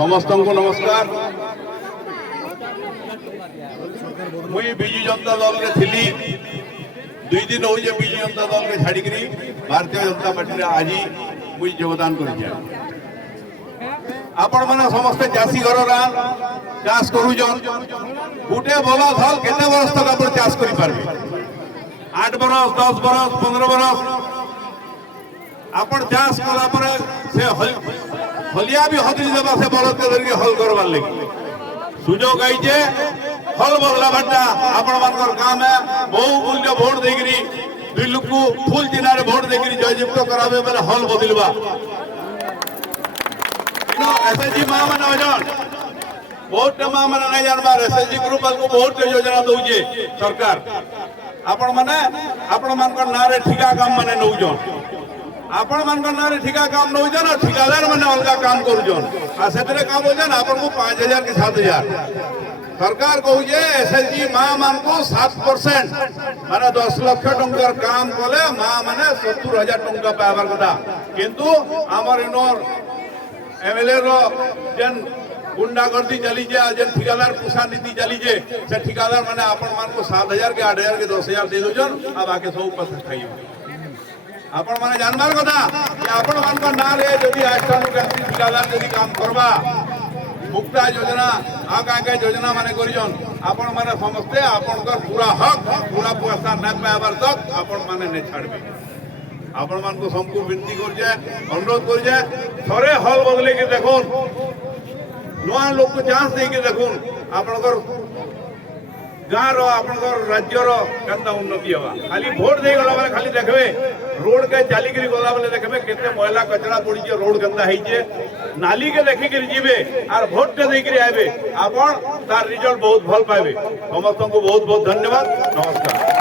समस्त को नमस्कार। मुई विजु जनता दल रे थिली 2 दिन हो जे विजु जनता दल रे छाड़ी करी भारतीय जनता पार्टी रे आज मुई योगदान करिया। आपण माने समस्त चाषी घर चाष करूजन गुटे बलद हल केते वर्ष तक आपण चाष करि पारबे 8 बरस 10 बरस 15 बरस आपण चाष कला पर से हलिया भी हदरी देबा से बलद के धरि हल करबार लगी सुजोग आइजे हल बदला बाटा आपण मानकर काम है बहु मूल्य वोट देगिरी दुई लोक फुल जिना रे वोट देगिरी जययुक्त कराबे बेले हल बदलबा एसएचजी मां माने अजन बहुत मां माने नहीं जानबार एसएचजी ग्रुप को बहुत योजना दउजे सरकार आपण मानकर ना रे ठिका काम माने नउजन आपण मानकर ना रे ठिका काम नउजन और ठिकादार माने अलगा काम करूजन आ सेतरे काम होजन आपण को 5000 के 7000 सरकार कहूजे एसएचजी मां मान को 7% माने 10 लाख टंकार काम कले मां माने 70000 टंका पावर कथा किंतु हमर इनर एमएलए रो जन गुंडागर्दी चली जे जन ठिकादार पुसा नीति चली जे से ठिकादार माने आपण मान को 7000 के 8000 के 10000 दे दोजन अब आके सब पैसा खाइयो आपण माने जानबार कथा कि आपण मान को ना रे जदी आष्टानु व्यक्ति ठिकादार जदी काम करबा मुक्ता योजना आगे योजना माने करिजन आपण माने समस्ते आपण को पूरा हक पूरा पैसा न पाइबार तक आपण माने ने छाड़बे आपण मान को सबको विनती कर जाए अनुरोध कर जाए थोड़े हल बदले के देखुन नुआ लोक को चांस दे के देखुन आपनकर गाँव रो आपनकर राज्य रो केंता उन्नति हवा खाली वोट दे गला बेले खाली देखबे रोड के चाली करी गला बेले देखबे केते मैला कचरा पड़ी जे रोड केंता हेई जे नाली के देखि करी जीवे आर वोट दे दे करी आबे आपण तार रिजल्ट बहुत भल पाबे समस्त को बहुत बहुत धन्यवाद नमस्कार।